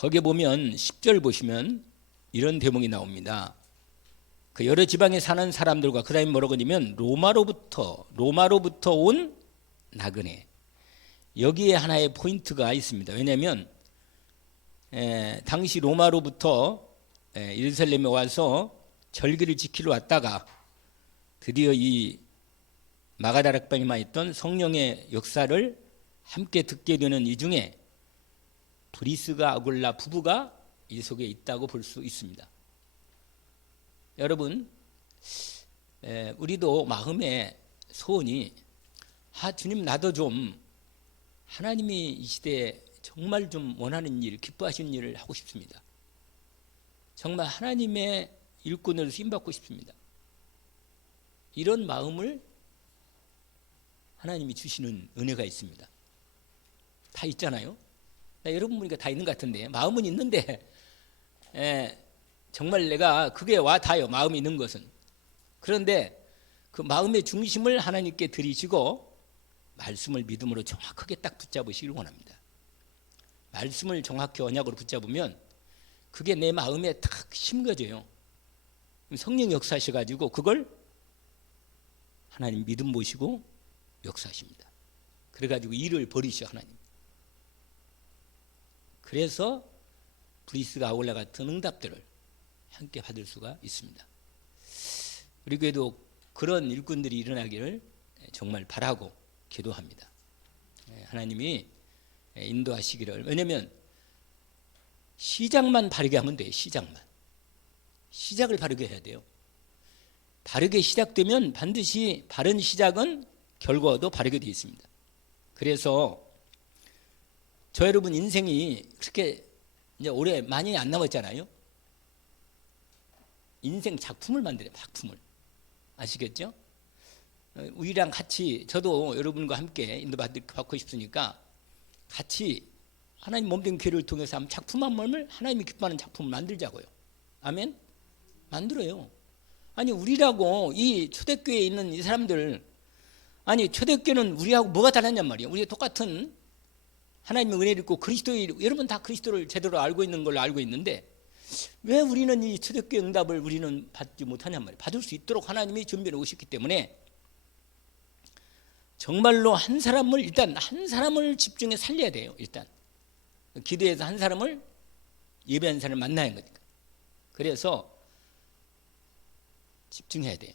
거기에 보면 10절 보시면 이런 대목이 나옵니다. 그 여러 지방에 사는 사람들과 그 다음에 뭐라고 하냐면 로마로부터 온 나그네. 여기에 하나의 포인트가 있습니다. 왜냐하면 당시 로마로부터 예루살렘에 와서 절기를 지키러 왔다가 드디어 이 마가다락방에만 있던 성령의 역사를 함께 듣게 되는 이 중에 브리스가 아굴라 부부가 이 속에 있다고 볼 수 있습니다. 여러분, 우리도 마음의 소원이 주님 나도 좀 하나님이 이 시대에 정말 좀 원하는 일, 기뻐하시는 일을 하고 싶습니다. 정말 하나님의 일꾼으로 쓰임받고 싶습니다. 이런 마음을 하나님이 주시는 은혜가 있습니다. 다 있잖아요. 여러분 보니까 다 있는 것 같은데 마음은 있는데 정말 내가 그게 와 닿아요. 마음이 있는 것은. 그런데 그 마음의 중심을 하나님께 드리시고 말씀을 믿음으로 정확하게 딱 붙잡으시길 원합니다. 말씀을 정확히 언약으로 붙잡으면 그게 내 마음에 딱 심겨져요. 성령 역사하셔가지고 그걸 하나님 믿음 보시고 역사하십니다. 그래가지고 일을 벌이셔 하나님. 그래서 브리스가 아굴라 같은 응답들을 함께 받을 수가 있습니다. 우리 교회도 그런 일꾼들이 일어나기를 정말 바라고 기도합니다. 하나님이 인도하시기를. 왜냐하면 시작만 바르게 하면 돼요. 시작을 바르게 해야 돼요. 바르게 시작되면 반드시 바른 시작은 결과도 바르게 되어 있습니다. 그래서 저 여러분 인생이 그렇게 이제 오래 많이 안 남았잖아요. 인생 작품을 만들어요. 작품을. 아시겠죠? 우리랑 같이 저도 여러분과 함께 인도받고 싶으니까 같이 하나님 몸된 교회를 통해서 한번 작품 한 번을 하나님이 기뻐하는 작품을 만들자고요. 아멘? 만들어요. 아니 우리라고 이 초대교회에 있는 이 사람들, 아니 초대교회는 우리하고 뭐가 다르냔 말이에요. 우리가 똑같은 하나님의 은혜를 입고 여러분 다 그리스도를 제대로 알고 있는 걸로 알고 있는데 왜 우리는 이 초대교회 응답을 우리는 받지 못하냔 말이에요. 받을 수 있도록 하나님이 준비해 오셨기 때문에 정말로 한 사람을 집중해 살려야 돼요. 일단 기도해서 한 사람을, 예배한 사람을 만나야 하는 거니까. 그래서 집중해야 돼요.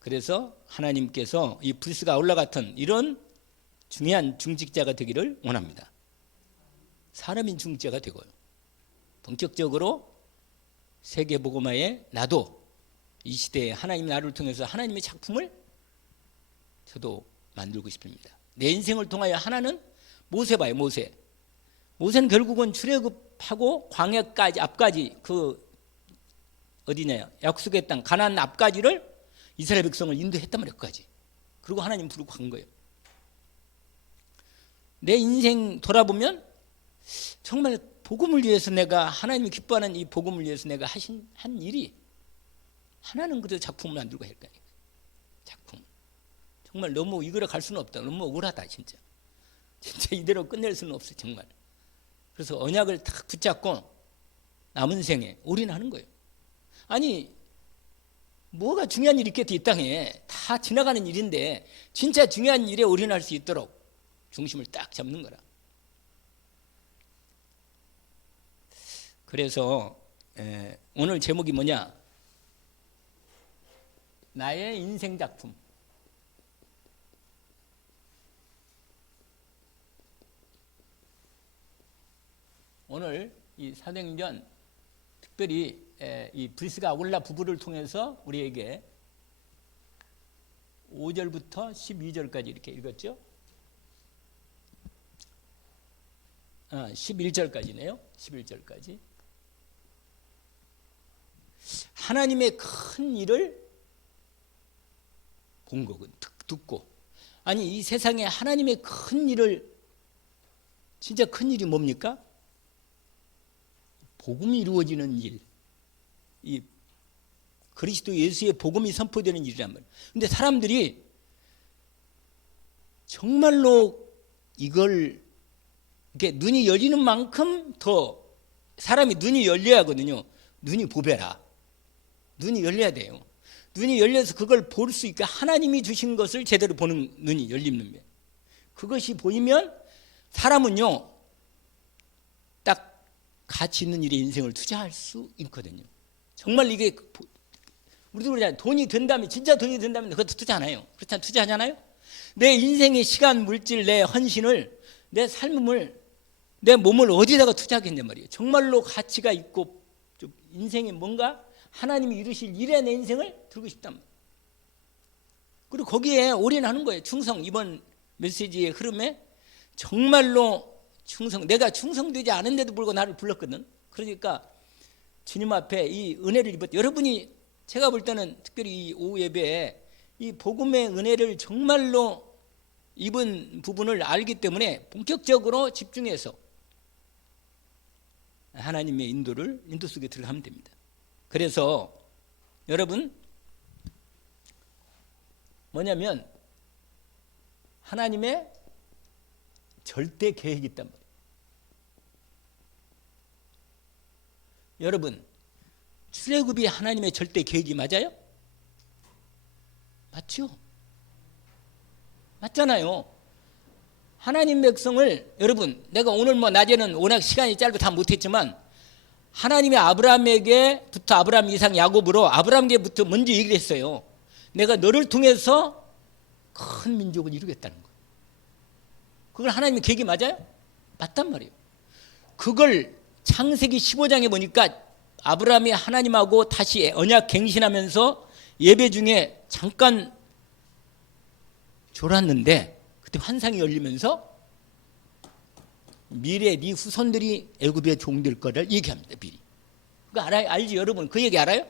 그래서 하나님께서 이 브리스가 아굴라 같은 이런 중요한 중직자가 되기를 원합니다. 사람인 중직자가 되고요. 본격적으로 세계복음화에 나도 이 시대에 하나님 나를 통해서 하나님의 작품을 저도 만들고 싶습니다. 내 인생을 통하여 하나는 모세 봐요. 모세는 결국은 출애굽하고 광야까지 앞까지 약속의 땅 가나안 앞까지를 이스라엘 백성을 인도했단 말이에요. 끝까지. 그리고 하나님 부르고 간 거예요. 내 인생 돌아보면 정말 복음을 위해서 내가 하나님이 기뻐하는 이 복음을 위해서 내가 한 일이 하나는 그래도 작품을 만들고 할 거예요. 작품. 정말 너무 이거로 갈 수는 없다. 너무 억울하다 진짜 이대로 끝낼 수는 없어요. 정말. 그래서 언약을 딱 붙잡고 남은 생에 올인하는 거예요. 아니 뭐가 중요한 일이 있겠지. 이 땅에 다 지나가는 일인데 진짜 중요한 일에 올인할 수 있도록 중심을 딱 잡는 거라. 그래서 오늘 제목이 뭐냐? 나의 인생 작품. 오늘 이 사도행전 특별히 이 브리스가 아굴라 부부를 통해서 우리에게 5절부터 12절까지 이렇게 읽었죠. 11절까지네요. 11절까지. 하나님의 큰 일을 본 거군. 듣고. 아니 이 세상에 하나님의 큰 일을, 진짜 큰 일이 뭡니까? 복음이 이루어지는 일, 이 그리스도 예수의 복음이 선포되는 일이란 말이에요. 근데 사람들이 정말로 이걸 이렇게 눈이 열리는 만큼 더 사람이 눈이 열려야 하거든요. 눈이 보배라. 눈이 열려야 돼요. 눈이 열려서 그걸 볼 수 있게 하나님이 주신 것을 제대로 보는 눈이 열리는 거예요. 그것이 보이면 사람은요, 딱 가치 있는 일에 인생을 투자할 수 있거든요. 정말 이게 우리도 그러잖아요. 돈이 된다면, 진짜 돈이 된다면 그것도 투자 안 해요. 그렇잖아요. 투자하잖아요. 내 인생의 시간, 물질, 내 헌신을, 내 삶을, 내 몸을 어디다가 투자하겠냔 말이에요. 정말로 가치가 있고 좀 인생에 뭔가 하나님이 이루실 일에 내 인생을 들고 싶단 말이에요. 그리고 거기에 올인하는 거예요. 충성. 이번 메시지의 흐름에 정말로 충성. 내가 충성되지 않은데도 불구하고 나를 불렀거든. 그러니까 주님 앞에 이 은혜를 입었. 여러분이 제가 볼 때는 특별히 이 오후 예배에 이 복음의 은혜를 정말로 입은 부분을 알기 때문에 본격적으로 집중해서 하나님의 인도 속에 들어가면 됩니다. 그래서 여러분 뭐냐면 하나님의 절대 계획이 있단 말이에요. 여러분 출애굽이 하나님의 절대 계획이 맞아요? 맞죠? 맞잖아요. 하나님 백성을 여러분 내가 오늘 뭐 낮에는 워낙 시간이 짧고 다 못했지만 하나님이 아브라함에게부터 아브라함, 이삭, 야곱으로 아브라함에게부터 먼저 얘기를 했어요. 내가 너를 통해서 큰 민족을 이루겠다는 거예요. 그걸 하나님의 계획이 맞아요? 맞단 말이에요. 그걸 창세기 15장에 보니까 아브라함이 하나님하고 다시 언약 갱신하면서 예배 중에 잠깐 졸았는데 그때 환상이 열리면서 미래 네 후손들이 애굽의 종될 거를 얘기합니다. 미리. 그거 알아요? 알지 여러분? 그 얘기 알아요?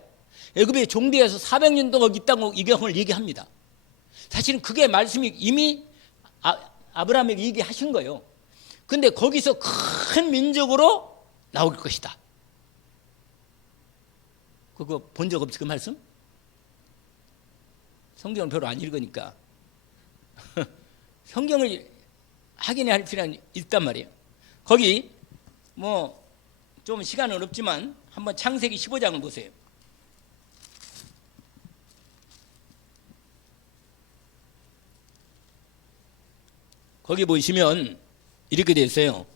애굽의 종되어서 400년 동안 있다고 이 경험을 얘기합니다. 사실은 그게 말씀이 이미 아브라함에게 얘기하신 거예요. 근데 거기서 큰 민족으로 나올 것이다. 그거 본 적 없지 그 말씀? 성경을 별로 안 읽으니까 성경을 확인해야 할 필요는 있단 말이에요. 거기 뭐 좀 시간은 없지만 한번 창세기 15장을 보세요. 거기 보시면 이렇게 되어 있어요.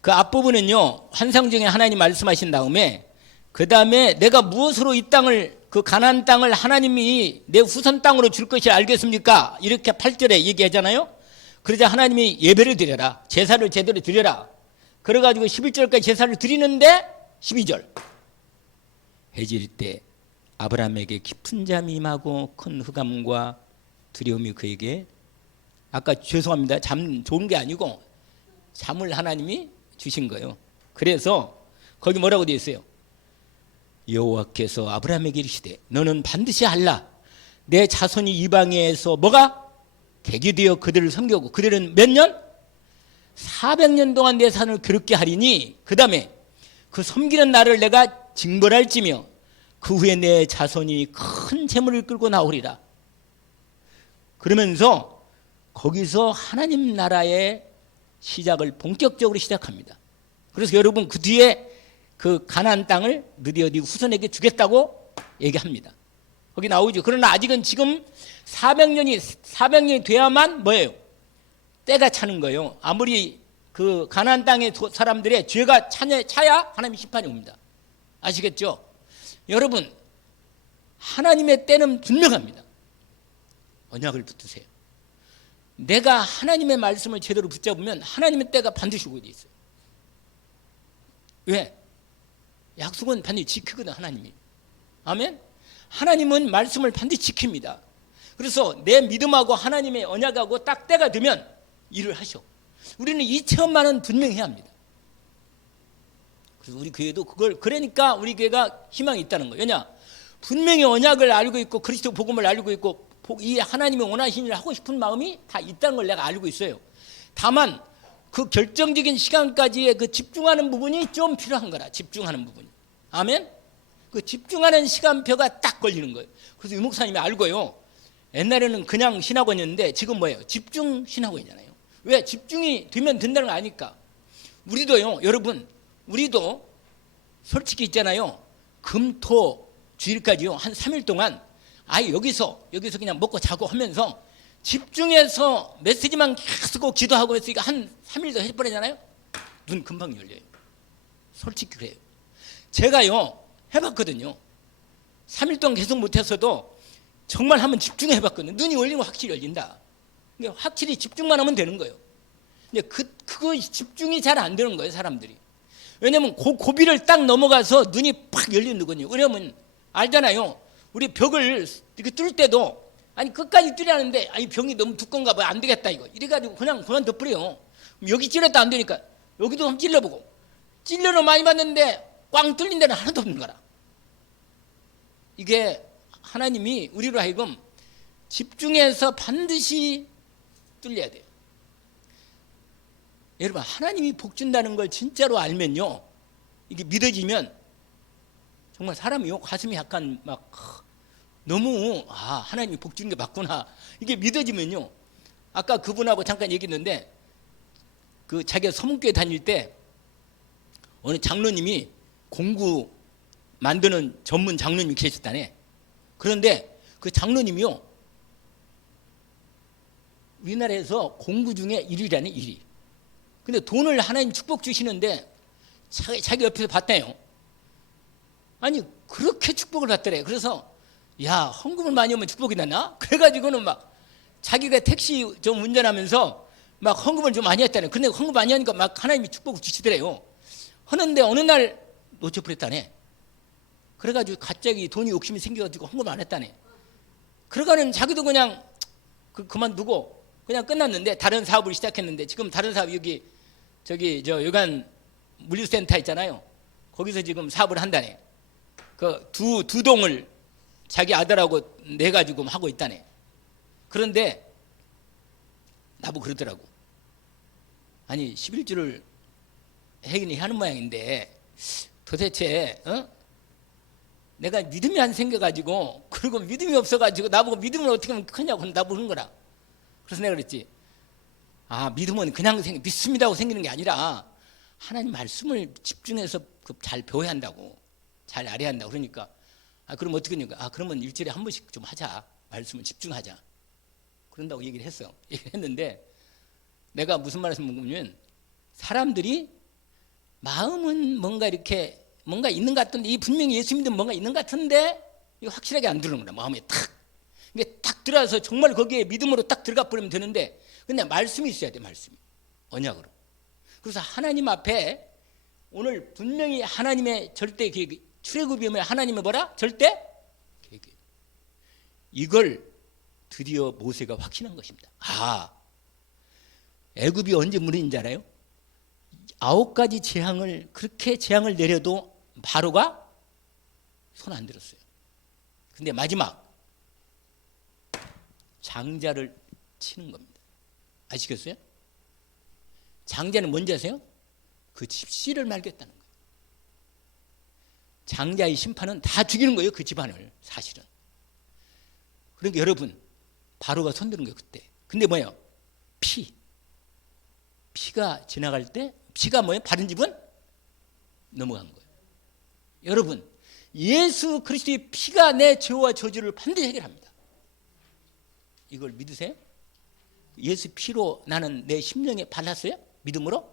그 앞부분은요 환상 중에 하나님 말씀하신 다음에 그 다음에 내가 무엇으로 이 땅을 그 가나안 땅을 하나님이 내 후손 땅으로 줄 것을 알겠습니까? 이렇게 8절에 얘기하잖아요. 그러자 하나님이 예배를 드려라. 제사를 제대로 드려라. 그래가지고 11절까지 제사를 드리는데 12절 해질 때 아브라함에게 깊은 잠이 임하고 큰 흑암과 두려움이 그에게 아까 죄송합니다. 잠 좋은 게 아니고 잠을 하나님이 주신 거예요. 그래서 거기 뭐라고 되어 있어요? 여호와께서 아브라함에게 이르시되 너는 반드시 알라. 내 자손이 이방에서 뭐가? 객이 되어 그들을 섬기고 그들은 몇 년? 400년 동안 내 산을 괴롭게 하리니 그 다음에 그 섬기는 나를 내가 징벌할지며 그 후에 내 자손이 큰 재물을 끌고 나오리라. 그러면서 거기서 하나님 나라의 시작을 본격적으로 시작합니다. 그래서 여러분 그 뒤에 그 가나안 땅을 너희 후손에게 주겠다고 얘기합니다. 거기 나오죠. 그러나 아직은 지금 400년이 돼야만 뭐예요? 때가 차는 거예요. 아무리 그 가나안 땅의 사람들의 죄가 차야 하나님의 심판이 옵니다. 아시겠죠? 여러분 하나님의 때는 분명합니다. 언약을 붙드세요. 내가 하나님의 말씀을 제대로 붙잡으면 하나님의 때가 반드시 오게 돼 있어요. 왜? 약속은 반드시 지키거든 하나님이. 아멘? 하나님은 말씀을 반드시 지킵니다. 그래서 내 믿음하고 하나님의 언약하고 딱 때가 되면 일을 하셔. 우리는 이 체험만은 분명히 해야 합니다. 그래서 우리 교회도 그걸 그러니까 우리 교회가 희망이 있다는 거예요. 왜냐? 분명히 언약을 알고 있고 그리스도 복음을 알고 있고 이 하나님의 원하신 일을 하고 싶은 마음이 다 있다는 걸 내가 알고 있어요. 다만 그 결정적인 시간까지의 그 집중하는 부분이 좀 필요한 거라. 집중하는 부분이. 아멘? 그 집중하는 시간표가 딱 걸리는 거예요. 그래서 유 목사님이 알고요. 옛날에는 그냥 신학원이었는데 지금 뭐예요? 집중 신학원이잖아요. 왜? 집중이 되면 된다는 거 아니까. 우리도요. 여러분 우리도 솔직히 있잖아요. 금, 토, 주일까지요. 한 3일 동안 아예 여기서 그냥 먹고 자고 하면서 집중해서 메시지만 계속 기도하고 했으니까 한 3일 더 해버리잖아요. 눈 금방 열려요. 솔직히 그래요. 제가요 해봤거든요. 3일 동안 계속 못했어도 정말 한번 집중해 해봤거든요. 눈이 열리면 확실히 열린다. 확실히 집중만 하면 되는 거예요. 근데 그거 집중이 잘 안 되는 거예요, 사람들이. 왜냐면 고비를 딱 넘어가서 눈이 팍 열리는거든요. 왜냐면 알잖아요. 우리 벽을 이렇게 뚫을 때도 아니 끝까지 뚫으려는데 아니 벽이 너무 두꺼운가 봐, 안 되겠다 이거. 이래가지고 그냥 덮으래요. 여기 찔렀다 안 되니까 여기도 한번 찔러보고, 찔러는 많이 봤는데 꽝 뚫린 데는 하나도 없는 거라. 이게 하나님이 우리로 하여금 집중해서 반드시 뚫려야 돼요. 여러분, 하나님이 복 준다는 걸 진짜로 알면요, 이게 믿어지면 정말 사람이 가슴이 약간 막 너무 하나님이 복 주는 게 맞구나, 이게 믿어지면요. 아까 그분하고 잠깐 얘기했는데 그 자기가 서문교회 다닐 때 어느 장로님이 공구 만드는 전문 장로님이 계셨다네. 그런데 그 장로님이요, 우리나라에서 공구 중에 1위라네, 1위. 근데 돈을 하나님 축복 주시는데 자기 옆에서 봤대요. 아니 그렇게 축복을 받더래. 그래서 야, 헌금을 많이 오면 축복이 나나? 그래가지고는 막 자기가 택시 좀 운전하면서 막 헌금을 좀 많이 했다네. 근데 헌금 많이 하니까 막 하나님이 축복을 주시더래요. 하는데 어느 날 놓쳐버렸다네. 그래가지고 갑자기 돈이 욕심이 생겨가지고 헌금을 안 했다네. 그러고는 자기도 그냥 그만두고 그냥 끝났는데 다른 사업을 시작했는데, 지금 다른 사업 저기 여관 물류센터 있잖아요. 거기서 지금 사업을 한다네. 그 두 동을 자기 아들하고 내가지고 하고 있다네. 그런데 나보고 그러더라고. 아니 11주를 하는 모양인데 도대체 내가 믿음이 안 생겨가지고, 그리고 믿음이 없어가지고 나보고 믿음을 어떻게 하면 크냐고 나보고 그런 거라. 그래서 내가 그랬지. 믿음은 그냥 믿습니다고 생기는 게 아니라 하나님 말씀을 집중해서 잘 배워야 한다고, 잘 알아야 한다고. 그러니까 그럼 어떻게 하니까 그러면 일주일에 한 번씩 좀 하자, 말씀을 집중하자, 그런다고 얘기를 했어. 얘기했는데 내가 무슨 말을 했냐면, 사람들이 마음은 뭔가 이렇게 뭔가 있는 것 같은데, 이 분명히 예수 믿으면 뭔가 있는 것 같은데 이거 확실하게 안 들어오는 거야. 마음에 이게 딱 들어와서 정말 거기에 믿음으로 딱 들어가 버리면 되는데, 근데 말씀이 있어야 돼. 말씀이 언약으로. 그래서 하나님 앞에 오늘 분명히 하나님의 절대 계획, 출애굽이 오면 하나님의 뭐라? 절대 계획. 이걸 드디어 모세가 확신한 것입니다. 애굽이 언제 무너진지 알아요? 9가지 재앙을, 그렇게 재앙을 내려도 바로가 손 안 들었어요. 근데 마지막 장자를 치는 겁니다. 아시겠어요? 장자는 뭔지 아세요? 그 씨를 말겠다는 거예요. 장자의 심판은 다 죽이는 거예요, 그 집안을. 사실은. 그러니까 여러분, 바로가 손드는 거예요, 그때. 근데 뭐예요? 피가 지나갈 때, 피가 뭐예요? 바른 집은 넘어간 거예요. 여러분, 예수 그리스도의 피가 내 죄와 저주를 반드시 해결합니다. 이걸 믿으세요? 예수 피로 나는 내 심령에 발랐어요? 믿음으로?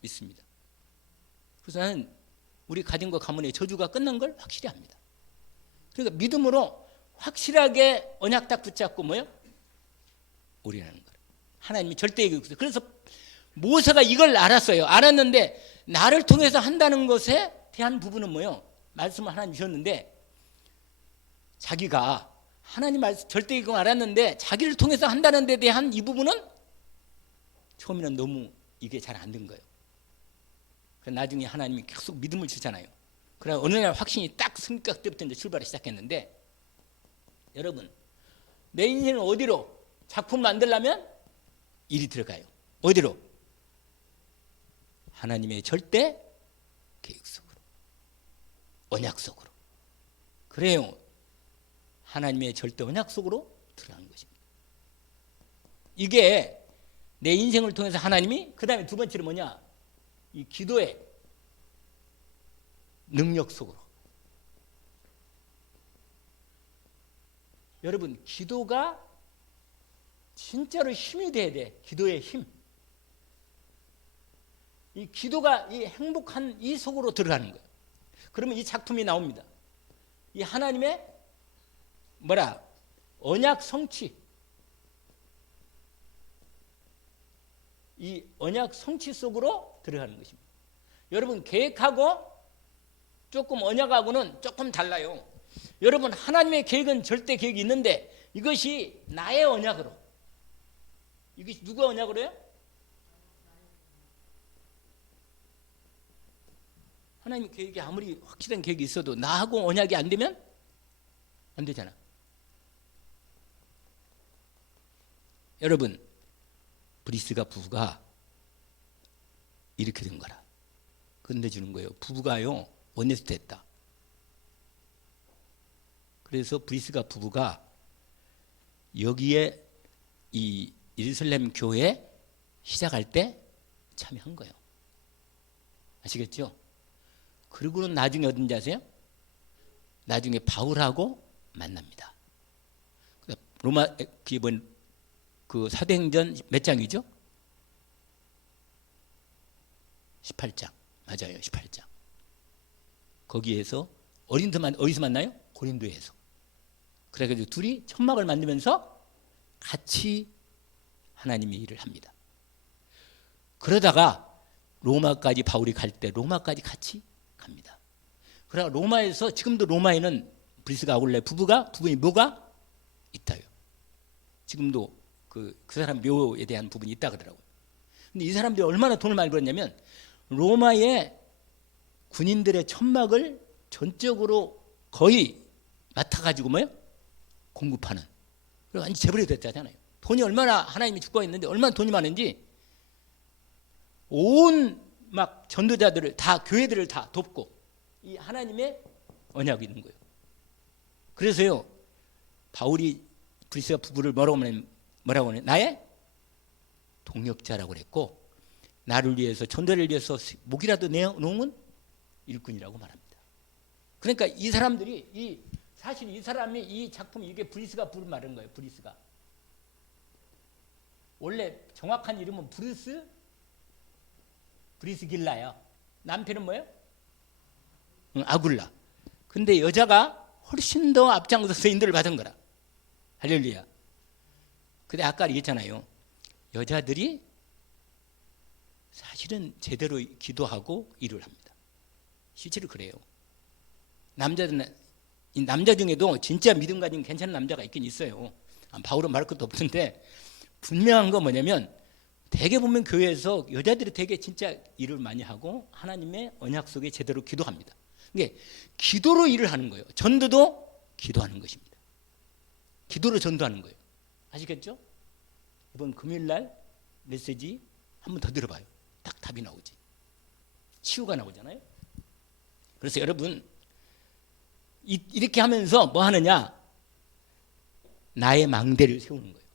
믿습니다. 그래서 나는 우리 가정과 가문의 저주가 끝난 걸 확실히 합니다. 그러니까 믿음으로 확실하게 언약 딱 붙잡고 뭐예요? 오리라는 거예요. 하나님이 절대 얘기했어요. 그래서 모세가 이걸 알았어요. 알았는데 나를 통해서 한다는 것에 대한 부분은 뭐예요? 말씀을 하나님 주셨는데, 자기가 하나님 말씀 절대 이거 알았는데 자기를 통해서 한다는 데 대한 이 부분은 처음에는 너무 이게 잘 안 된 거예요. 그래서 나중에 하나님이 계속 믿음을 주잖아요. 그래서 어느 날 확신이 딱 승격 때부터 이제 출발을 시작했는데, 여러분, 내 인생은 어디로 작품 만들려면 일이 들어가요. 어디로? 하나님의 절대 계획 속으로, 언약 속으로. 그래요. 하나님의 절대 언약 속으로 들어간 것입니다. 이게 내 인생을 통해서 하나님이, 그 다음에 두 번째로 뭐냐? 이 기도에 능력 속으로. 여러분, 기도가 진짜로 힘이 돼야 돼. 기도의 힘. 이 기도가 이 행복한 이 속으로 들어가는 거예요. 그러면 이 작품이 나옵니다. 이 하나님의 언약 성취. 이 언약 성취 속으로 들어가는 것입니다. 여러분, 계획하고 조금 언약하고는 조금 달라요. 여러분, 하나님의 계획은 절대 계획이 있는데 이것이 나의 언약으로. 이것이 누가 언약으로 해요? 하나님 계획이 아무리 확실한 계획이 있어도 나하고 언약이 안 되면 안 되잖아. 여러분, 브리스가 부부가 이렇게 된 거라. 건네주는 거예요. 부부가요, 원내스 됐다. 그래서 브리스가 부부가 여기에 이 예루살렘 교회 시작할 때 참여한 거예요. 아시겠죠? 그리고는 나중에 어딘지 아세요? 나중에 바울하고 만납니다. 로마 그 사도행전 몇 장이죠? 18장. 맞아요. 18장. 거기에서 어디서 만나요? 고린도에서. 그래가지고 둘이 천막을 만들면서 같이 하나님의 일을 합니다. 그러다가 로마까지 바울이 갈 때 로마까지 같이 갑니다. 그러나 로마에서 지금도 로마에는 브리스가 아굴레 부분이 뭐가 있다요. 지금도 그 사람 묘에 대한 부분이 있다 그러더라고요. 근데 이 사람들이 얼마나 돈을 많이 벌었냐면 로마의 군인들의 천막을 전적으로 거의 맡아가지고 공급하는. 그리고 완전 재벌이 됐잖아요. 돈이 얼마나 하나님이 축복했는데 얼마나 돈이 많은지 온 전도자들을 다 교회들을 다 돕고 이 하나님의 언약이 있는 거예요. 그래서요 바울이 브리스가 부부를 뭐라고 하냐? 나의 동역자라고 그랬고 나를 위해서 전도를 위해서 목이라도 내놓은 일꾼이라고 말합니다. 그러니까 이 사람들이 사실 이 사람이 이 작품 이게 브리스가 부른 말인 거예요. 브리스가 원래 정확한 이름은 브리스길라예요. 남편은 뭐예요? 아굴라. 근데 여자가 훨씬 더 앞장서서 인도를 받은 거라. 할렐루야. 근데 아까 얘기했잖아요. 여자들이 사실은 제대로 기도하고 일을 합니다. 실제로 그래요. 남자 중에도 진짜 믿음 가진 괜찮은 남자가 있긴 있어요. 바울은 말할 것도 없는데 분명한 건 뭐냐면 대개 보면 교회에서 여자들이 되게 진짜 일을 많이 하고 하나님의 언약 속에 제대로 기도합니다. 이게 기도로 일을 하는 거예요. 전도도 기도하는 것입니다. 기도로 전도하는 거예요. 아시겠죠? 이번 금요일날 메시지 한 번 더 들어봐요. 딱 답이 나오지. 치유가 나오잖아요. 그래서 여러분 이렇게 하면서 뭐 하느냐? 나의 망대를 세우는 거예요.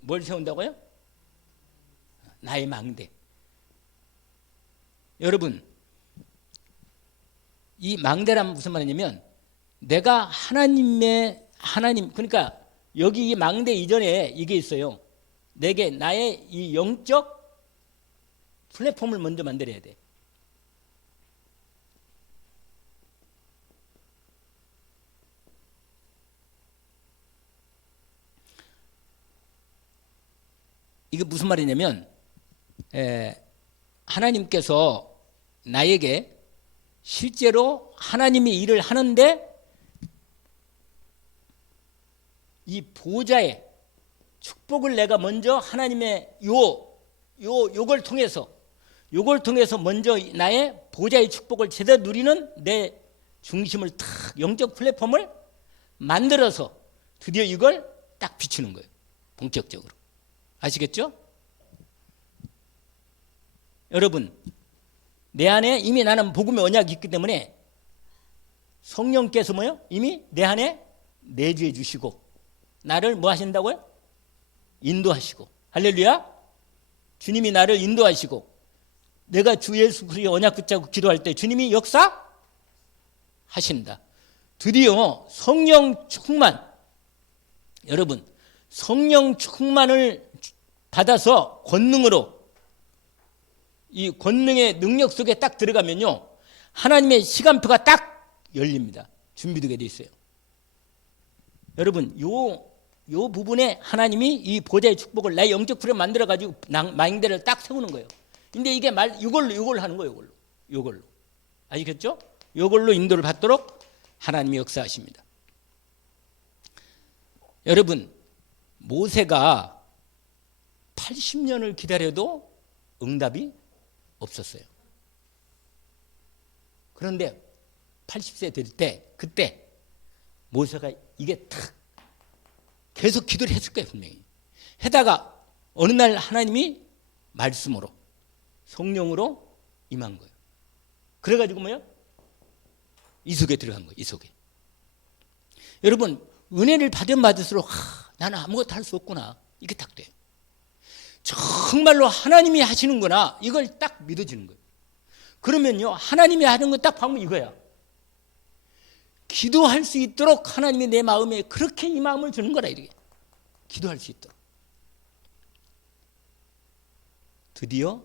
뭘 세운다고요? 나의 망대. 여러분 이 망대란 무슨 말이냐면 내가 하나님 그러니까 여기 이 망대 이전에 이게 있어요. 내게 나의 이 영적 플랫폼을 먼저 만들어야 돼. 이게 무슨 말이냐면 하나님께서 나에게 실제로 하나님이 일을 하는데 이 보좌의 축복을 내가 먼저 하나님의 요걸 통해서 먼저 나의 보좌의 축복을 제대로 누리는 내 중심을 탁 영적 플랫폼을 만들어서 드디어 이걸 딱 비추는 거예요. 본격적으로. 아시겠죠? 여러분 내 안에 이미 나는 복음의 언약이 있기 때문에 성령께서 이미 내 안에 내주해 주시고 나를 뭐 하신다고요? 인도하시고. 할렐루야. 주님이 나를 인도하시고 내가 주 예수 그리스도의 언약 붙잡고 기도할 때 주님이 역사하신다. 드디어 성령 충만, 여러분 성령 충만을 받아서 권능으로, 이 권능의 능력 속에 딱 들어가면요 하나님의 시간표가 딱 열립니다. 준비되게 돼 있어요. 여러분 요 부분에 하나님이 이 보좌의 축복을 나의 영적 프레임 만들어 가지고 마인드를 딱 세우는 거예요. 근데 이게 이걸로 하는 거예요. 이걸로 아시겠죠? 이걸로 인도를 받도록 하나님이 역사하십니다. 여러분 모세가 80년을 기다려도 응답이 없었어요. 그런데 80세 될 때 그때 모세가 이게 탁 계속 기도를 했을 거예요. 분명히 해다가 어느 날 하나님이 말씀으로 성령으로 임한 거예요. 그래가지고 뭐요? 이 속에 들어간 거예요. 이 속에. 여러분 은혜를 받으면 받을수록 나는 아무것도 할 수 없구나 이게 딱 돼요. 정말로 하나님이 하시는구나 이걸 딱 믿어지는 거예요. 그러면요 하나님이 하는 건 딱 방법이 이거야. 기도할 수 있도록 하나님이 내 마음에 그렇게 이 마음을 주는 거라. 이렇게 기도할 수 있도록. 드디어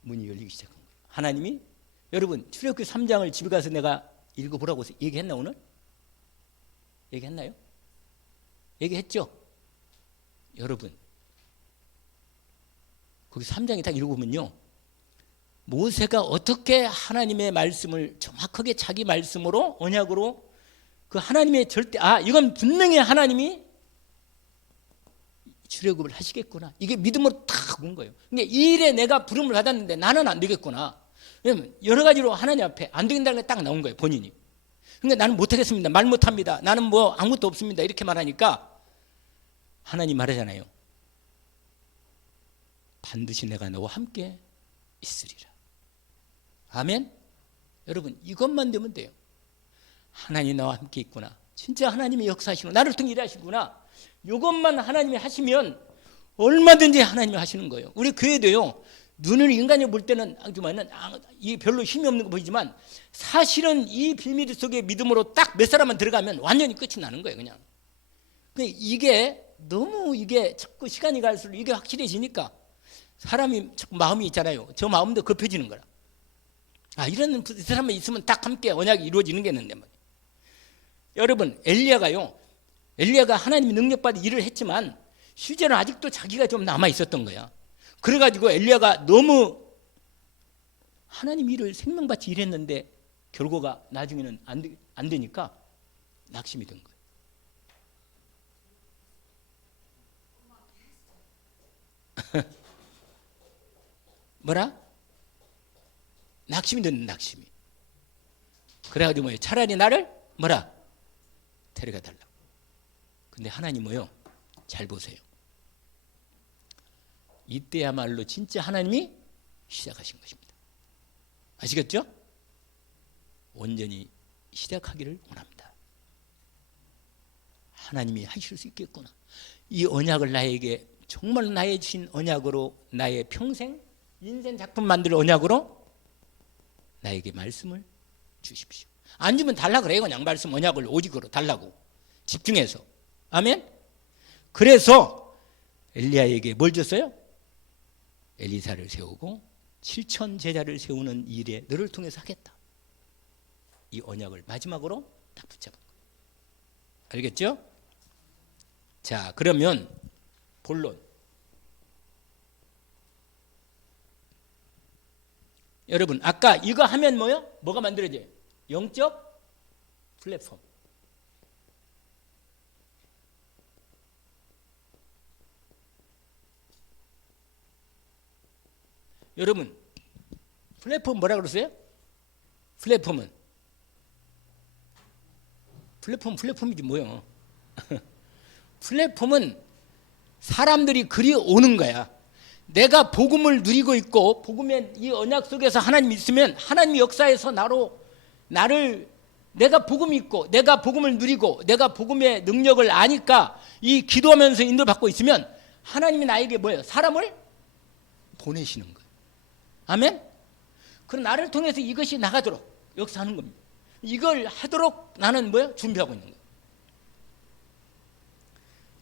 문이 열리기 시작한 거예요. 하나님이 여러분 출애굽기 3장을 집에 가서 내가 읽어보라고 얘기했나 오늘? 얘기했나요? 얘기했죠? 여러분 거기 3장에 딱 읽어보면요 모세가 어떻게 하나님의 말씀을 정확하게 자기 말씀으로 언약으로 그 하나님의 절대 이건 분명히 하나님이 출애굽을 하시겠구나 이게 믿음으로 탁 온 거예요. 근데 이 일에 내가 부름을 받았는데 나는 안 되겠구나. 왜냐면 여러 가지로 하나님 앞에 안 되겠다는 게 딱 나온 거예요. 본인이. 그러니까 나는 못하겠습니다. 말 못합니다. 나는 뭐 아무것도 없습니다. 이렇게 말하니까 하나님 말하잖아요. 반드시 내가 너와 함께 있으리라. 아멘. 여러분 이것만 되면 돼요. 하나님 나와 함께 있구나. 진짜 하나님이 역사하시는 나를 통해 일하시구나. 이것만 하나님이 하시면 얼마든지 하나님이 하시는 거예요. 우리 교회도요. 눈을 인간이 볼 때는 이 별로 힘이 없는 거 보이지만 사실은 이 비밀 속에 믿음으로 딱 몇 사람만 들어가면 완전히 끝이 나는 거예요. 그냥. 이게 너무 이게 자꾸 시간이 갈수록 이게 확실해지니까 사람이 자꾸 마음이 있잖아요. 저 마음도 급해지는 거라. 이런 사람만 있으면 딱 함께 언약이 이루어지는 게 있는데 말이에요. 여러분 엘리야가 하나님의 능력받아 일을 했지만 실제로 아직도 자기가 좀 남아 있었던 거야. 그래가지고 엘리야가 너무 하나님 일을 생명같이 일했는데 결과가 나중에는 안 되니까 낙심이 된 거예요. 뭐라? 낙심이 됐는 낙심이. 그래가지고 뭐예요? 차라리 나를 뭐라? 데려가 달라고. 근데 하나님 뭐요? 잘 보세요. 이때야말로 진짜 하나님이 시작하신 것입니다. 아시겠죠? 온전히 시작하기를 원합니다. 하나님이 하실 수 있겠구나. 이 언약을 나에게 정말 나의 주신 언약으로 나의 평생 인생 작품 만들 언약으로 나에게 말씀을 주십시오. 안 주면 달라 그래요. 그냥 말씀 언약을 오직으로 달라고 집중해서. 아멘. 그래서 엘리야에게 뭘 줬어요? 엘리사를 세우고 7천 제자를 세우는 일에 너를 통해서 하겠다. 이 언약을 마지막으로 딱 붙잡은 거예요. 알겠죠? 자, 그러면 본론. 여러분 아까 이거 하면 뭐요? 뭐가 만들어져요? 영적 플랫폼. 여러분 플랫폼 뭐라 그러세요? 플랫폼이지 뭐요. 플랫폼은 사람들이 그리 오는 거야. 내가 복음을 누리고 있고 복음의 이 언약 속에서 하나님 있으면 하나님 역사에서 나를 내가 복음이 있고 내가 복음을 누리고 내가 복음의 능력을 아니까 이 기도하면서 인도받고 있으면 하나님이 나에게 뭐예요? 사람을 보내시는 거예요. 아멘? 그럼 나를 통해서 이것이 나가도록 역사하는 겁니다. 이걸 하도록 나는 뭐야? 준비하고 있는 거예요.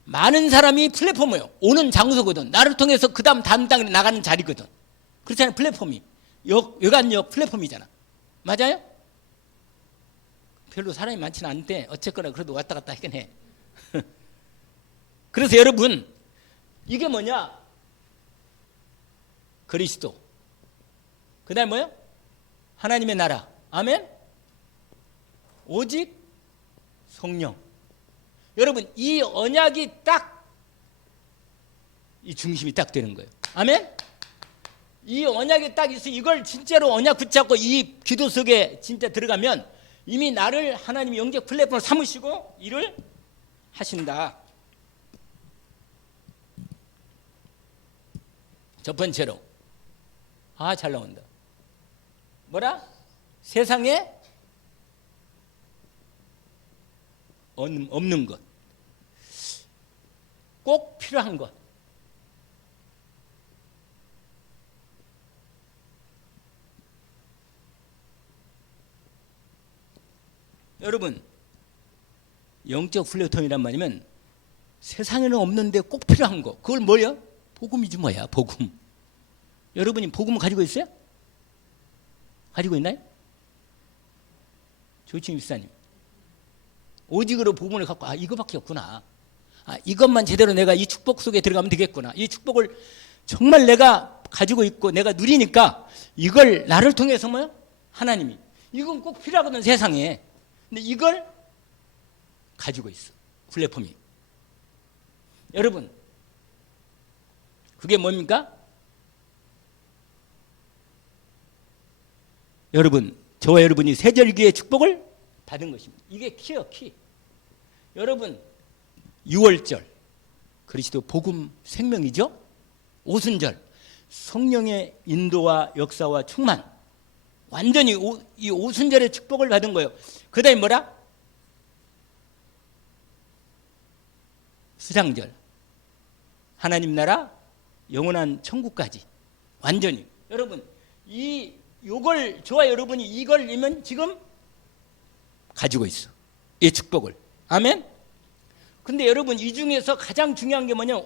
많은 사람이 플랫폼이에요. 오는 장소거든. 나를 통해서 그 다음 땅에 나가는 자리거든. 그렇잖아요. 플랫폼이. 여간역 플랫폼이잖아. 맞아요? 별로 사람이 많지는 않은데 어쨌거나 그래도 왔다 갔다 하긴 해. 그래서 여러분, 이게 뭐냐? 그리스도. 그 다음에 뭐요? 하나님의 나라. 아멘? 오직 성령. 여러분, 이 언약이 딱 이 중심이 딱 되는 거예요. 아멘? 이 언약이 딱 있어. 이걸 진짜로 언약 붙잡고 이 기도 속에 진짜 들어가면 이미 나를 하나님이 영적 플랫폼을 삼으시고 일을 하신다. 첫 번째로, 잘 나온다. 뭐라? 세상에 없는 것, 꼭 필요한 것. 여러분, 영적 플랫폼이란 말이면 세상에는 없는데 꼭 필요한 거. 그걸 뭐야? 복음이지 뭐야, 복음. 여러분이 복음 가지고 있어요? 가지고 있나요? 조충 집사님. 오직으로 복음을 갖고 이거밖에 없구나. 이것만 제대로 내가 이 축복 속에 들어가면 되겠구나. 이 축복을 정말 내가 가지고 있고 내가 누리니까 이걸 나를 통해서 뭐야? 하나님이. 이건 꼭 필요하거든, 세상에. 근데 이걸 가지고 있어, 플랫폼이. 여러분, 그게 뭡니까? 여러분, 저와 여러분이 세절기의 축복을 받은 것입니다. 이게 키요, 키. 여러분, 6월절 그리스도 복음 생명이죠. 오순절 성령의 인도와 역사와 충만, 완전히 이 오순절의 축복을 받은 거예요. 그 다음에 뭐라? 수장절, 하나님 나라 영원한 천국까지 완전히. 여러분, 요걸 저와 여러분이 이걸 이면 지금 가지고 있어, 이 축복을. 아멘. 근데 여러분, 이 중에서 가장 중요한 게 뭐냐?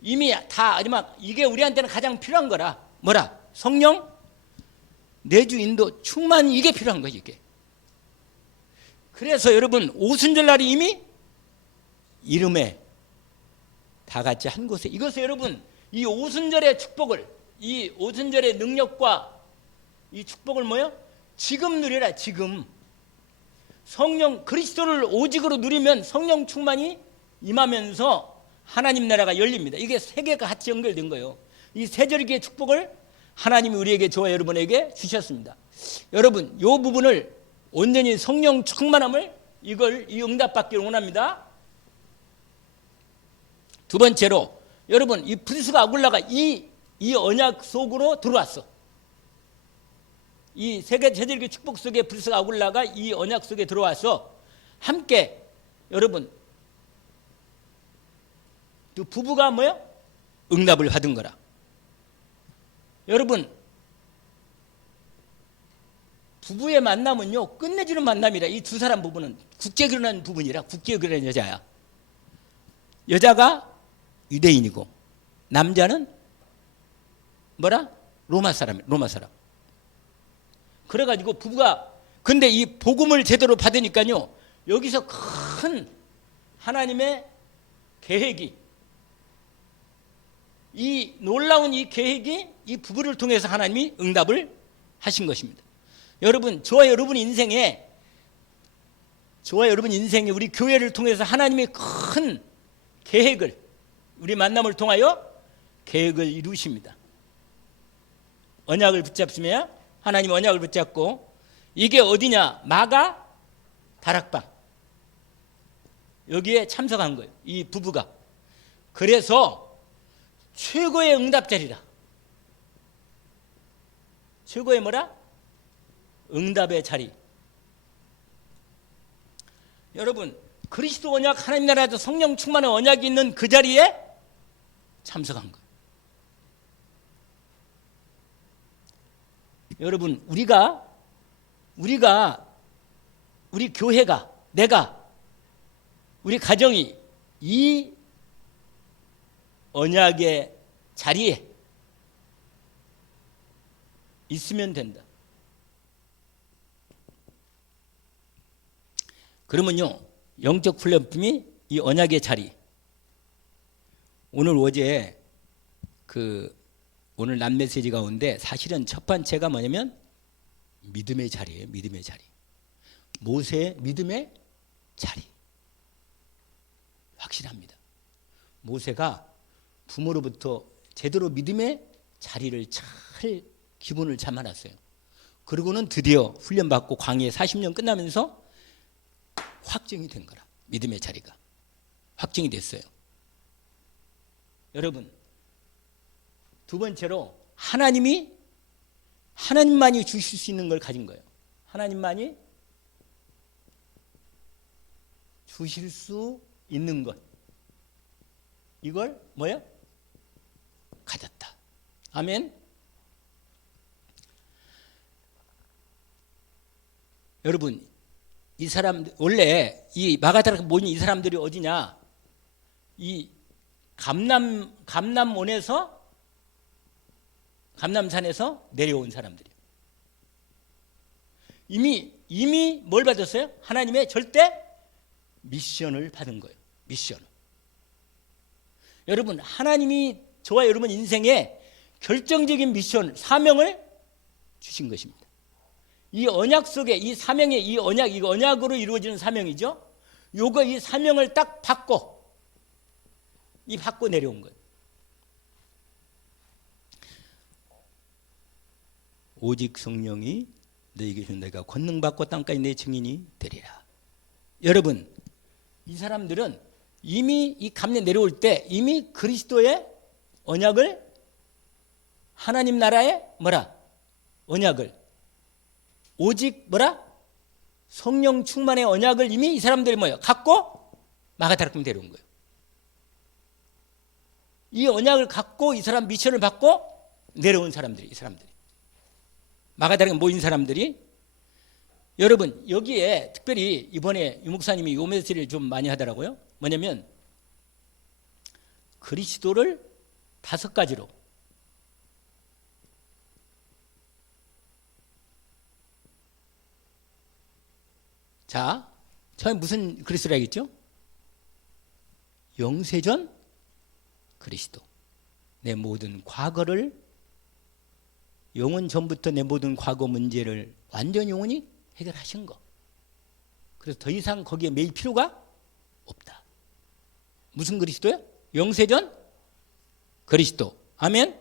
이미 다 아니면 이게 우리한테는 가장 필요한 거라. 뭐라? 성령 내주 인도 충만, 이게 필요한 거지, 이게. 그래서 여러분, 오순절 날이 이미 이름에 다 같이 한 곳에, 이것을 여러분, 이 오순절의 축복을, 이 오순절의 능력과 이 축복을 뭐요? 지금 누려라, 지금. 성령 그리스도를 오직으로 누리면 성령 충만이 임하면서 하나님 나라가 열립니다. 이게 세 개가 같이 연결된 거예요. 이 세절기의 축복을 하나님이 우리에게, 저와 여러분에게 주셨습니다. 여러분, 이 부분을 온전히 성령 충만함을 이 응답받기를 원합니다. 두 번째로, 여러분, 이 브리스가 아굴라가 이 언약 속으로 들어왔어. 이 세계 세절기 축복 속에 브리스가 아굴라가 이 언약 속에 들어와서 함께, 여러분, 또 부부가 뭐야? 응답을 받은 거라. 여러분, 부부의 만남은요, 끝내주는 만남이라. 이 두 사람 부부는 국제 결혼한 부분이라. 국제 결혼한 여자야. 여자가 유대인이고 남자는 뭐라? 로마 사람. 그래가지고 부부가, 근데 이 복음을 제대로 받으니까요, 여기서 큰 하나님의 계획이, 이 놀라운 이 계획이 이 부부를 통해서 하나님이 응답을 하신 것입니다. 여러분, 저와 여러분 인생에 우리 교회를 통해서 하나님이 큰 계획을, 우리 만남을 통하여 계획을 이루십니다. 언약을 붙잡으면, 하나님 언약을 붙잡고, 이게 어디냐? 마가 다락방, 여기에 참석한 거예요, 이 부부가. 그래서 최고의 응답자리라. 최고의 뭐라? 응답의 자리. 여러분, 그리스도 언약, 하나님 나라에서 성령 충만의 언약이 있는 그 자리에 참석한 거예요. 여러분 우리 교회가 내가 우리 가정이 이 언약의 자리에 있으면 된다. 그러면요 영적 훈련품이 이 언약의 자리. 오늘 어제 오늘 난 메시지 가운데 사실은 첫 번째가 뭐냐면 믿음의 자리예요. 믿음의 자리. 모세의 믿음의 자리. 확실합니다. 모세가 부모로부터 제대로 믿음의 자리를 잘 기본을 잡아놨어요. 그리고는 드디어 훈련받고 광야에 40년 끝나면서 확정이 된 거라. 믿음의 자리가 확정이 됐어요. 여러분 두 번째로 하나님만이 주실 수 있는 걸 가진 거예요. 하나님만이 주실 수 있는 것. 이걸 뭐예요? 가졌다. 아멘. 여러분 이 사람 원래 이 마가다락에 모인 이 사람들이 어디냐? 이 감남산에서 내려온 사람들이에요. 이미 뭘 받았어요? 하나님의 절대 미션을 받은 거예요. 미션. 여러분 하나님이 저와 여러분 인생에 결정적인 미션, 사명을 주신 것입니다. 이 언약 속에 이 사명의 이 언약으로 이루어지는 사명이죠. 이 사명을 딱 받고 내려온 거예요. 오직 성령이 너에게 준 내가 권능 받고 땅까지 내 증인이 되리라. 여러분 이 사람들은 이미 이 감리에 내려올 때 이미 그리스도의 언약을 하나님 나라의 언약을 오직 성령 충만의 언약을 이미 이 사람들이 갖고 마가다락방에 데려온 거예요. 이 언약을 갖고 이 사람 미션을 받고 내려온 사람들이 이 사람들이 마가다락에 모인 사람들이 여러분 여기에 특별히 이번에 유 목사님이 요 메시지를 좀 많이 하더라고요. 뭐냐면 그리스도를 5가지로 자, 처음에 무슨 그리스도라 했죠? 영세전 그리스도. 내 모든 과거를 영원 전부터 내 모든 과거 문제를 완전히 영원히 해결하신 거. 그래서 더 이상 거기에 매일 필요가 없다. 무슨 그리스도요? 영세전 그리스도. 아멘.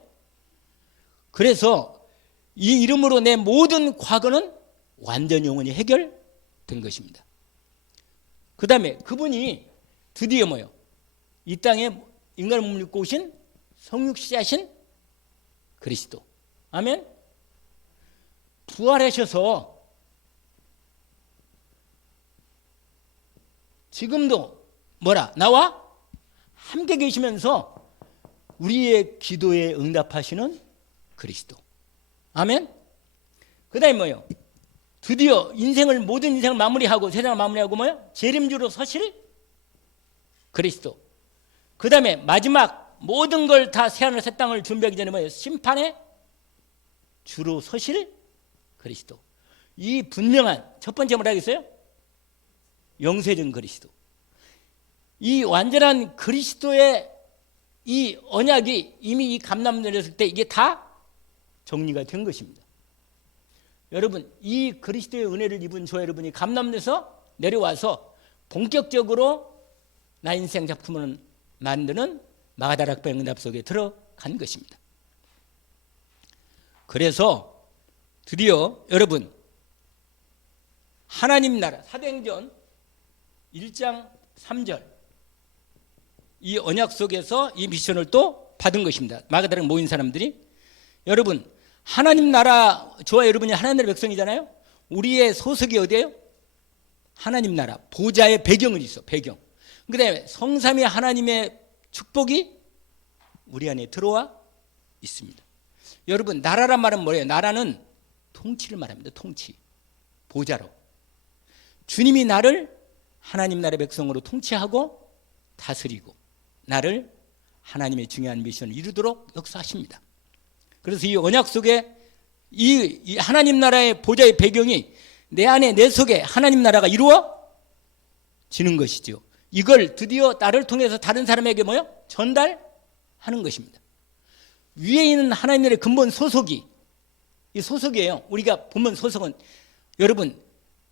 그래서 이 이름으로 내 모든 과거는 완전히 영원히 해결된 것입니다. 그 다음에 그분이 드디어 이 땅에 인간을 몸을 입고 오신 성육시자신 그리스도. 아멘. 부활하셔서 지금도 나와 함께 계시면서 우리의 기도에 응답하시는 그리스도. 아멘. 그 다음에 드디어 모든 인생을 마무리하고 세상을 마무리하고 재림주로 서실 그리스도. 그 다음에 마지막 모든 걸 다 새하늘 새 땅을 준비하기 전에 심판의 주로 서실 그리스도. 이 분명한 첫 번째 뭐라 하겠어요? 영세전 그리스도. 이 완전한 그리스도의 이 언약이 이미 이 감람 내렸을 때 이게 다 정리가 된 것입니다. 여러분 이 그리스도의 은혜를 입은 저 여러분이 감람에서 내려와서 본격적으로 나 인생 작품을 만드는 마가다락방 응답 속에 들어간 것입니다. 그래서 드디어 여러분 하나님 나라 사도행전 1장 3절 이 언약 속에서 이 미션을 또 받은 것입니다. 마가다락에 모인 사람들이. 여러분 하나님 나라, 저와 여러분이 하나님 나라 백성이잖아요. 우리의 소속이 어디예요? 하나님 나라 보좌의 배경을 있어. 배경. 그 다음에 성삼위 하나님의 축복이 우리 안에 들어와 있습니다. 여러분 나라란 말은 뭐예요? 나라는 통치를 말합니다. 통치. 보좌로. 주님이 나를 하나님 나라의 백성으로 통치하고 다스리고 나를 하나님의 중요한 미션을 이루도록 역사하십니다. 그래서 이 언약 속에 이 하나님 나라의 보좌의 배경이 내 안에 내 속에 하나님 나라가 이루어지는 것이죠. 이걸 드디어 나를 통해서 다른 사람에게 뭐요? 전달하는 것입니다. 위에 있는 하나님 나라의 근본 소속이 이 소속이에요. 우리가 보면 소속은 여러분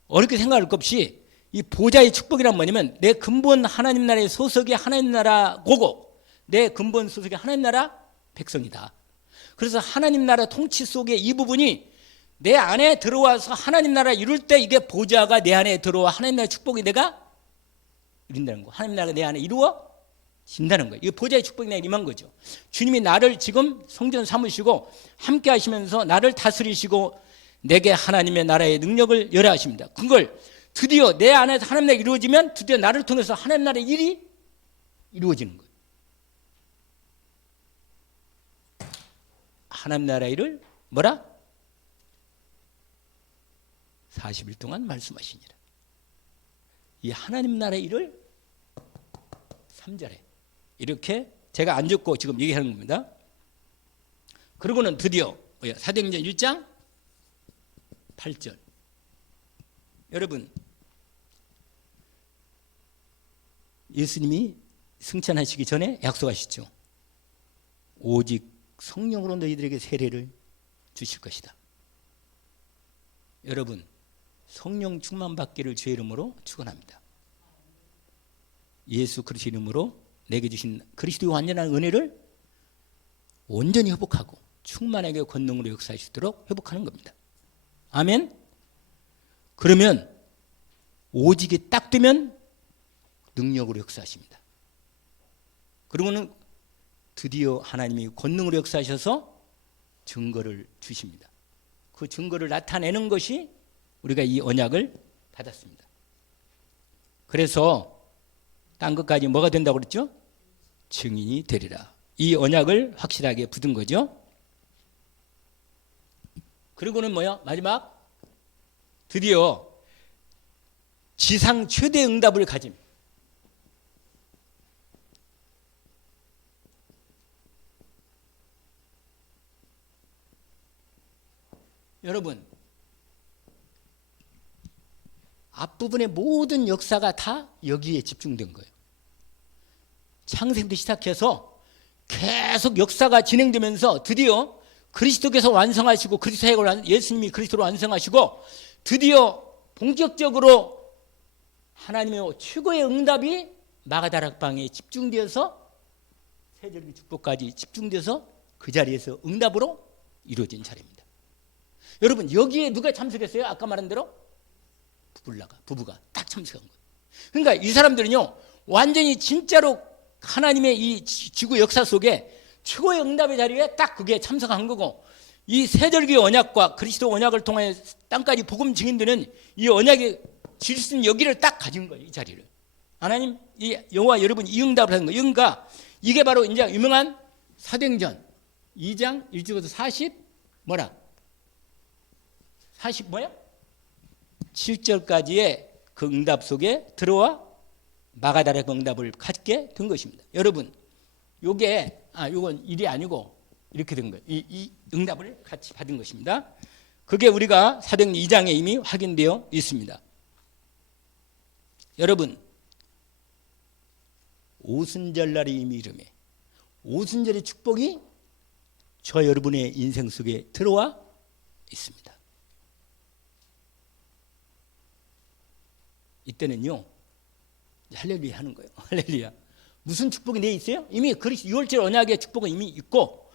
어렵게 생각할 것 없이 이 보좌의 축복이란 뭐냐면 내 근본 하나님 나라의 소속이 하나님 나라고 내 근본 소속이 하나님 나라 백성이다. 그래서 하나님 나라 통치 속에 이 부분이 내 안에 들어와서 하나님 나라 이룰 때 이게 보좌가 내 안에 들어와 하나님 나라 축복이 내가 이룬다는 거. 하나님 나라가 내 안에 이루어진다는 거예요. 이게 보좌의 축복이 내가 임한 거죠. 주님이 나를 지금 성전 삼으시고 함께 하시면서 나를 다스리시고 내게 하나님의 나라의 능력을 열어하십니다. 그걸 드디어 내 안에서 하나님 나라가 이루어지면 드디어 나를 통해서 하나님 나라의 일이 이루어지는 거예요. 하나님 나라의 일을 뭐라? 40일 동안 말씀하시니라. 이 하나님 나라의 일을 3절에 이렇게 제가 안 적고 지금 얘기하는 겁니다. 그리고는 드디어 사도행전 1장 8절. 여러분 예수님이 승천하시기 전에 약속하시죠. 오직 성령으로 너희들에게 세례를 주실 것이다. 여러분 성령 충만 받기를 주의 이름으로 축원합니다. 예수 그리스도 이름으로 내게 주신 그리스도의 완전한 은혜를 온전히 회복하고 충만하게 권능으로 역사하시도록 회복하는 겁니다. 아멘. 그러면 오직이 딱 되면 능력으로 역사하십니다. 그러고는 드디어 하나님이 권능으로 역사하셔서 증거를 주십니다. 그 증거를 나타내는 것이 우리가 이 언약을 받았습니다. 그래서 딴 것까지 뭐가 된다고 그랬죠? 증인이 되리라. 이 언약을 확실하게 붙은 거죠. 그리고는 뭐야? 마지막 드디어 지상 최대 응답을 가짐. 여러분 앞부분의 모든 역사가 다 여기에 집중된 거예요. 창세부터 시작해서 계속 역사가 진행되면서 드디어 그리스도께서 완성하시고 그리스도 사역을 예수님이 그리스도로 완성하시고 드디어 본격적으로 하나님의 최고의 응답이 마가다락방에 집중되어서 세절기 축복까지 집중돼서 그 자리에서 응답으로 이루어진 자리입니다. 여러분 여기에 누가 참석했어요? 아까 말한 대로 부부가 딱 참석한 거예요. 그러니까 이 사람들은요 완전히 진짜로 하나님의 이 지구 역사 속에 최고의 응답의 자리에 딱 그게 참석한 거고 이 세절기 언약과 그리스도 언약을 통해 땅까지 복음 증인되는 이 언약의 질서는 여기를 딱 가진 거예요. 이 자리를. 하나님 이 여호와 여러분 이 응답을 하는 거예요. 그러니까 이게 바로 이제 유명한 사도행전 2장 1절부터 40 7절까지의 그 응답 속에 들어와 마가다락 응답을 갖게 된 것입니다. 여러분, 요건 일이 아니고 이렇게 된 거예요. 이 응답을 같이 받은 것입니다. 그게 우리가 사도행전 2장에 이미 확인되어 있습니다. 여러분, 오순절 날이 이미 이름에 오순절의 축복이 저 여러분의 인생 속에 들어와 있습니다. 이때는요 할렐루야 하는 거예요. 할렐루야. 무슨 축복이 내 있어요? 이미 그리스도 6월절 언약의 축복은 이미 있고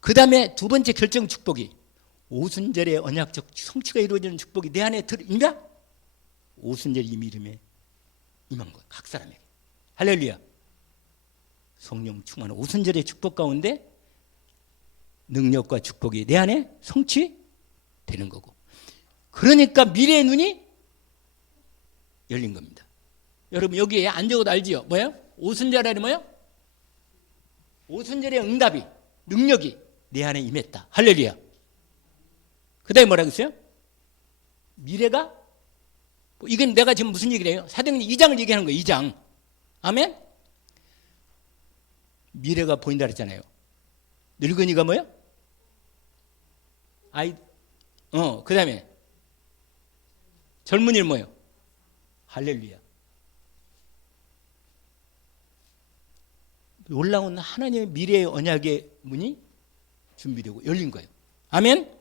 그 다음에 두 번째 결정 축복이 오순절의 언약적 성취가 이루어지는 축복이 내 안에 들어있나? 오순절 이미 이름에 임한 거예요. 각 사람에게. 할렐루야. 성령 충만한 오순절의 축복 가운데 능력과 축복이 내 안에 성취되는 거고 그러니까 미래의 눈이 열린 겁니다. 여러분 여기에 안 적어도 알지요? 뭐예요? 오순절이 뭐예요? 오순절의 응답이 능력이 내 안에 임했다. 할렐루야. 그 다음에 뭐라고 했어요? 미래가? 이건 내가 지금 무슨 얘기를 해요? 사도행전 2장을 얘기하는 거예요. 2장. 아멘? 미래가 보인다 그랬잖아요. 늙은이가 뭐예요? 그 다음에 젊은이는 뭐예요? 할렐루야. 놀라운 하나님의 미래의 언약의 문이 준비되고 열린 거예요. 아멘?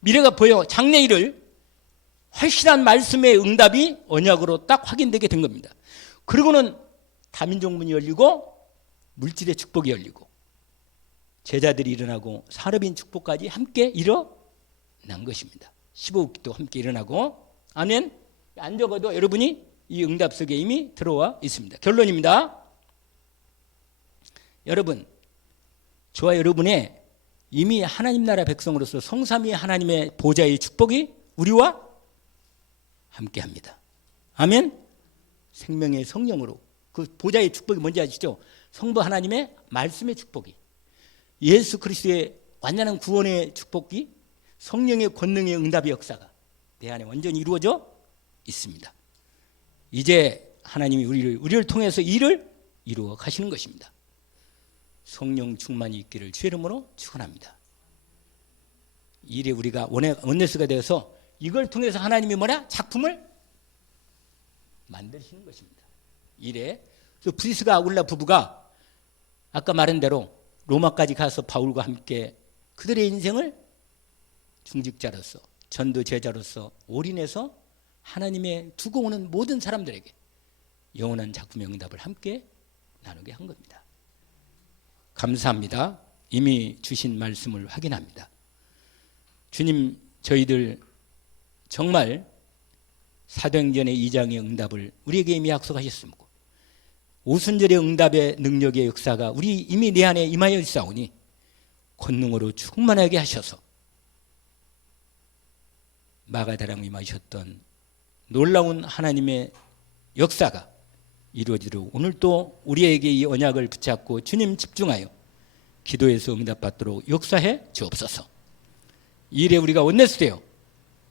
미래가 보여. 장래일을 확실한 말씀의 응답이 언약으로 딱 확인되게 된 겁니다. 그리고는 다민족 문이 열리고 물질의 축복이 열리고 제자들이 일어나고 산업인 축복까지 함께 일어난 것입니다. 15기도 함께 일어나고. 아멘? 안 적어도 여러분이 이 응답 속에 이미 들어와 있습니다. 결론입니다. 여러분, 저와 여러분의 이미 하나님 나라 백성으로서 성삼위 하나님의 보좌의 축복이 우리와 함께합니다. 아멘? 생명의 성령으로 그 보좌의 축복이 뭔지 아시죠? 성부 하나님의 말씀의 축복이, 예수 그리스도의 완전한 구원의 축복이, 성령의 권능의 응답의 역사가 내 안에 완전히 이루어져 있습니다. 이제 하나님이 우리를 통해서 일을 이루어 가시는 것입니다. 성령 충만이 있기를 주의 이름으로 축원합니다. 일에 우리가 원네스가 되어서 이걸 통해서 하나님이 작품을 만드시는 것입니다. 일에 브리스가 아굴라 부부가 아까 말한 대로 로마까지 가서 바울과 함께 그들의 인생을 중직자로서 전도 제자로서 올인해서 하나님의 두고 오는 모든 사람들에게 영원한 작품의 응답을 함께 나누게 한 겁니다. 감사합니다. 이미 주신 말씀을 확인합니다. 주님, 저희들 정말 사도행전의 2장의 응답을 우리에게 이미 약속하셨습니다. 오순절의 응답의 능력의 역사가 우리 이미 내 안에 임하여 있사오니 권능으로 충만하게 하셔서 마가다락에 임하셨던 놀라운 하나님의 역사가 이루어지도록 오늘 또 우리에게 이 언약을 붙잡고 주님 집중하여 기도에서 응답받도록 역사해 주옵소서. 이 일에 우리가 원네스 되어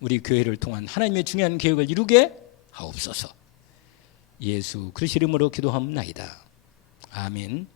우리 교회를 통한 하나님의 중요한 계획을 이루게 하옵소서. 예수 그리스도 이름으로 기도하옵나이다. 아멘.